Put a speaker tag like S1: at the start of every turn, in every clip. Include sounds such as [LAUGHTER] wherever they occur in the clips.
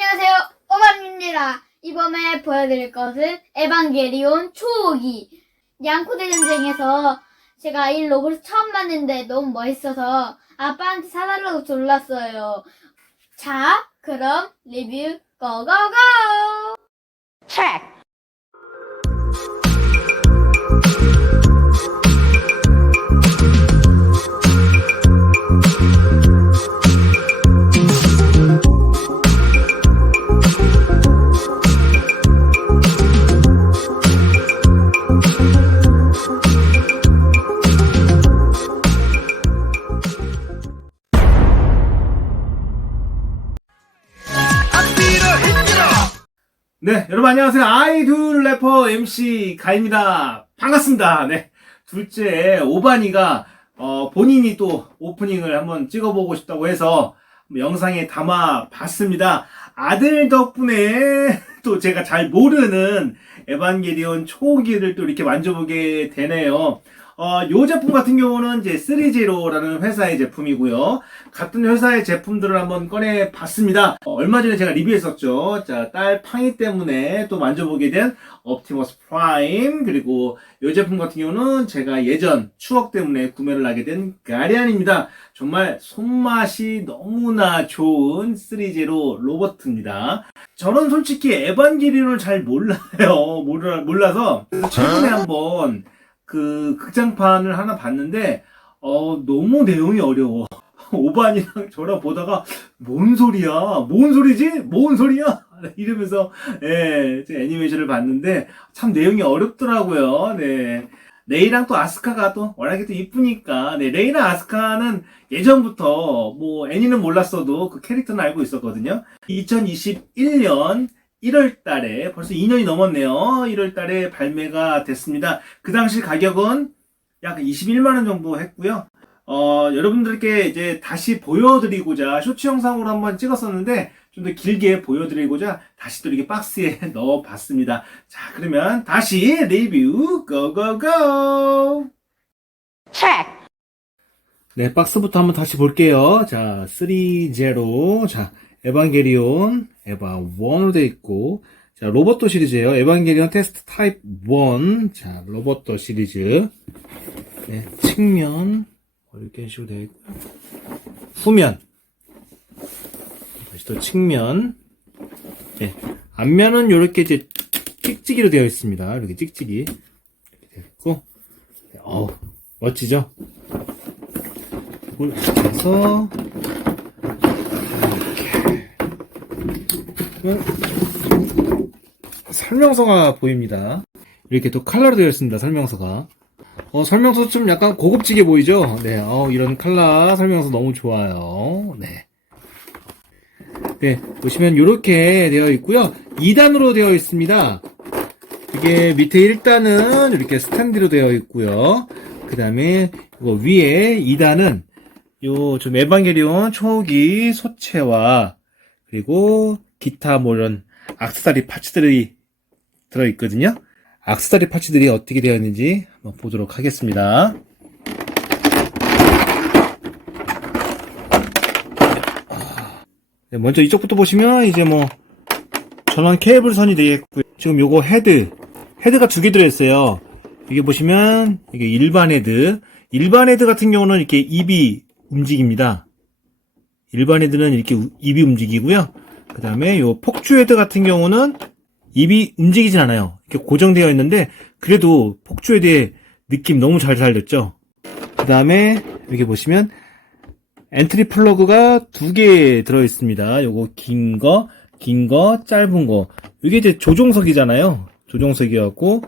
S1: 안녕하세요. 오만입니다. 이번에 보여드릴 것은 에반게리온 초호기. 양코대 전쟁에서 제가 이 로봇을 처음 봤는데 너무 멋있어서 아빠한테 사달라고 졸랐어요. 자, 그럼 리뷰 고고고!
S2: 네, 여러분 안녕하세요. 아이돌 래퍼 MC 가입니다. 반갑습니다. 네. 둘째, 오바니가, 어, 본인이 또 오프닝을 한번 찍어보고 싶다고 해서 영상에 담아 봤습니다. 아들 덕분에 [LAUGHS] 또 제가 잘 모르는 에반게리온 초기를 또 이렇게 만져보게 되네요. 어, 요 제품 같은 경우는 이제 3제로라는 회사의 제품이고요. 같은 회사의 제품들을 한번 꺼내 봤습니다. 어, 얼마 전에 제가 리뷰했었죠. 자, 딸 팡이 때문에 또 만져보게 된 옵티머스 프라임 그리고 이 제품 같은 경우는 제가 예전 추억 때문에 구매를 하게 된 가리안입니다. 정말 손맛이 너무나 좋은 3제로 로버트입니다. 저는 솔직히 에반게리온을 잘 몰라요. 몰라, 몰라서 최근에 한번 그 극장판을 하나 봤는데 어 너무 내용이 어려워. [LAUGHS] 오반이랑 저랑 보다가 뭔 소리야? 뭔 소리지? 뭔 소리야? [LAUGHS] 이러면서 예, 제 애니메이션을 봤는데 참 내용이 어렵더라고요. 네. 레이랑 또 아스카가 또 워낙에 또 이쁘니까 네, 레이랑 아스카는 예전부터 뭐 애니는 몰랐어도 그 캐릭터는 알고 있었거든요. 2021년 1월 달에 벌써 2년이 넘었네요. 1월 달에 발매가 됐습니다. 그 당시 가격은 약 21만 원 정도 했고요. 어, 여러분들께 이제 다시 보여드리고자 쇼츠 영상으로 한번 찍었었는데 좀 더 길게 보여드리고자 다시 또 이렇게 박스에 [LAUGHS] 넣어봤습니다. 자, 그러면 다시 리뷰 고고고! 네, 박스부터 한번 다시 볼게요. 자, 3제로. 자, 에반게리온, 에바 1으로 되어 있고, 자, 로버토 시리즈예요. 에반게리온 테스트 타입 1. 자, 로버토 시리즈. 네, 측면. 뭐 이렇게 식으로 되어 있고요. 후면. 다시 또 측면. 네, 앞면은 이렇게 이제 찍찍이로 되어 있습니다. 이렇게 찍찍이. 이렇게 되어 있고. 네, 어우, 멋지죠? 이걸 이렇게 해서 이렇게 설명서가 보입니다. 이렇게 또 칼라로 되어 있습니다. 설명서가. 어, 설명서 좀 약간 고급지게 보이죠? 네, 어, 이런 칼라 설명서 너무 좋아요. 네. 네, 보시면 이렇게 되어 있고요. 2단으로 되어 있습니다. 이게 밑에 1단은 이렇게 스탠드로 되어 있고요. 그 다음에 이거 위에 2단은 요 좀 에반게리온 초기 소체와 그리고 기타 뭐 이런 악세사리 파츠들이 들어있거든요. 악세사리 파츠들이 어떻게 되어 있는지 한번 보도록 하겠습니다. 네, 먼저 이쪽부터 보시면 이제 뭐 전원 케이블 선이 되겠고요. 지금 요거 헤드 헤드가 두 개 들어있어요. 이게 보시면 이게 일반 헤드 일반 헤드 같은 경우는 이렇게 입이 움직입니다. 일반 헤드는 이렇게 우- 입이 움직이고요. 그 다음에 요 폭주 헤드 같은 경우는 입이 움직이진 않아요. 이렇게 고정되어 있는데 그래도 폭주 헤드의 느낌 너무 잘 살렸죠. 그 다음에 여기 보시면 엔트리 플러그가 두 개 들어 있습니다. 요거 긴 거, 긴 거, 짧은 거. 이게 이제 조종석이잖아요. 조종석이었고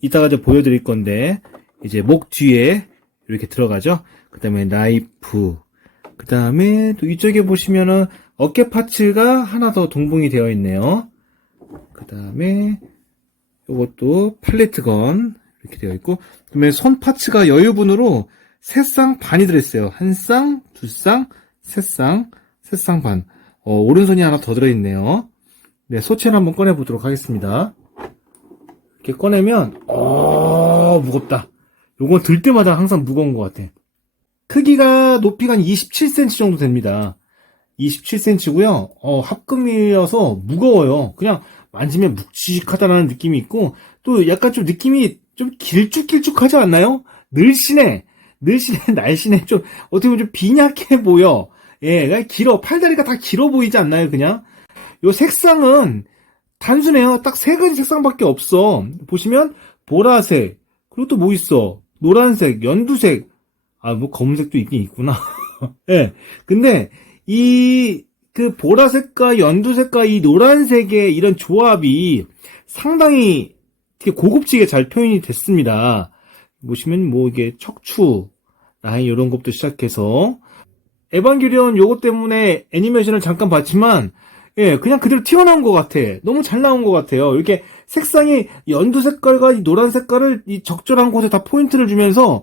S2: 이따가 이제 보여드릴 건데 이제 목 뒤에 이렇게 들어가죠. 그 다음에 나이프. 그 다음에 또 이쪽에 보시면은 어깨 파츠가 하나 더 동봉이 되어 있네요. 그 다음에 이것도 팔레트건 이렇게 되어 있고 그다음에 손 파츠가 여유분으로 세 쌍 반이 들어있어요. 한 쌍, 두 쌍, 세 쌍, 세 쌍 반. 어, 오른손이 하나 더 들어있네요. 네, 소체를 한번 꺼내 보도록 하겠습니다. 이렇게 꺼내면, 어, 무겁다. 요건 들 때마다 항상 무거운 것 같아. 크기가 높이가 한 27cm 정도 됩니다. 27cm고요. 어, 합금이어서 무거워요. 그냥 만지면 묵직하다라는 느낌이 있고 또 약간 좀 느낌이 좀 길쭉길쭉하지 않나요? 늘씬해. 늘씬해, [LAUGHS] 날씬해. 좀 어떻게 보면 좀 빈약해 보여. 예, 그냥 길어. 팔다리가 다 길어 보이지 않나요, 그냥? 요 색상은 단순해요. 딱 세 가지 색상밖에 없어. 보시면 보라색, 그리고 또 뭐 있어? 노란색, 연두색, 아, 뭐 검은색도 있긴 있구나. [LAUGHS] 예. 근데 이 그 보라색과 연두색과 이 노란색의 이런 조합이 상당히 되게 고급지게 잘 표현이 됐습니다. 보시면 뭐 이게 척추 라인 이런 것부터 시작해서. 에반게리온 요거 때문에 애니메이션을 잠깐 봤지만 예 그냥 그대로 튀어나온 것 같아 너무 잘 나온 것 같아요. 이렇게 색상이 연두 색깔과 이 노란 색깔을 이 적절한 곳에 다 포인트를 주면서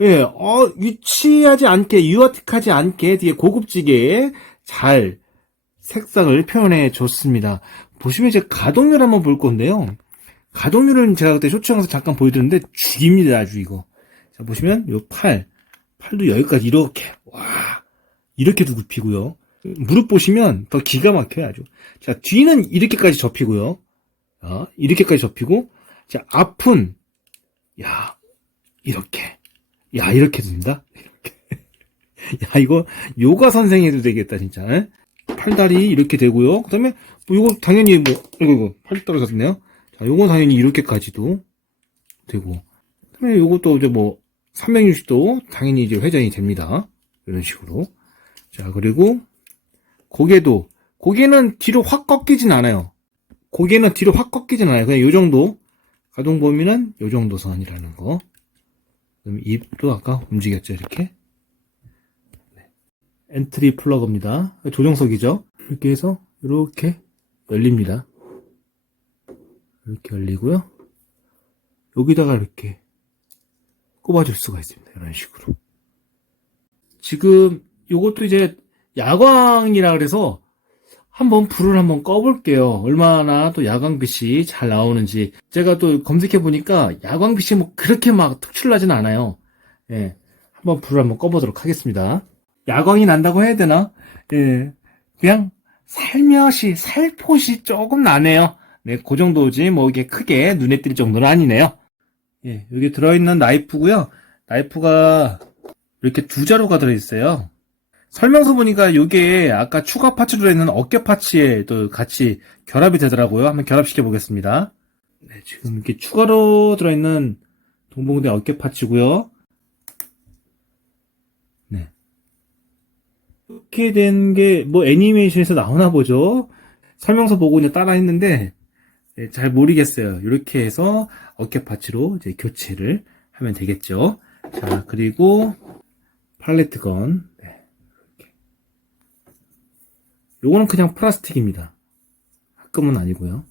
S2: 예, 어, 유치하지 않게, 유아틱하지 않게 되게 고급지게 잘 색상을 표현해 줬습니다. 보시면 이제 가동률 한번 볼 건데요. 가동률은 제가 그때 쇼츠 영상 잠깐 보여드렸는데 죽입니다, 아주 이거. 자, 보시면 요 팔, 팔도 여기까지 이렇게, 와, 이렇게도 굽히고요. 무릎 보시면 더 기가 막혀요, 아주. 자, 뒤는 이렇게까지 접히고요. 어, 이렇게까지 접히고, 자, 앞은, 야, 이렇게. 야, 이렇게 된다? 이렇게. [LAUGHS] 야, 이거, 요가 선생 해도 되겠다, 진짜. 에? 팔다리 이렇게 되고요. 그 다음에, 뭐, 요거 당연히 뭐, 이거, 이거, 팔 떨어졌네요. 자, 요거 당연히 이렇게까지도 되고. 그 다음에 요것도 이제 뭐, 360도 당연히 이제 회전이 됩니다. 이런 식으로. 자, 그리고, 고개도, 고개는 뒤로 확 꺾이진 않아요. 고개는 뒤로 확 꺾이진 않아요. 그냥 요 정도. 가동 범위는 요 정도 선이라는 거. 그다음에 입도 아까 움직였죠, 이렇게. 네. 엔트리 플러그입니다. 조정석이죠. 이렇게 해서 이렇게 열립니다. 이렇게 열리고요. 여기다가 이렇게 꼽아줄 수가 있습니다. 이런 식으로. 지금 요것도 이제 야광이라 그래서 한번 불을 한번 꺼볼게요. 얼마나 또 야광빛이 잘 나오는지. 제가 또 검색해 보니까 야광빛이 뭐 그렇게 막 특출나진 않아요. 예. 한번 불을 한번 꺼보도록 하겠습니다. 야광이 난다고 해야 되나? 예. 그냥 살며시, 살포시 조금 나네요. 네, 그 정도지. 뭐 이게 크게 눈에 띌 정도는 아니네요. 예, 여기 들어있는 나이프고요. 나이프가 이렇게 두 자루가 들어있어요. 설명서 보니까 이게 아까 추가 파츠 들어있는 어깨 파츠에 또 같이 결합이 되더라고요. 한번 결합시켜 보겠습니다. 네, 지금 이렇게 추가로 들어있는 동봉대 어깨 파츠고요. 네. 이렇게 된 게 뭐 애니메이션에서 나오나 보죠. 설명서 보고 이제 따라 했는데 네, 잘 모르겠어요. 이렇게 해서 어깨 파츠로 이제 교체를 하면 되겠죠. 자, 그리고 팔레트건. 네. 요거는 그냥 플라스틱입니다. 합금은 아니고요.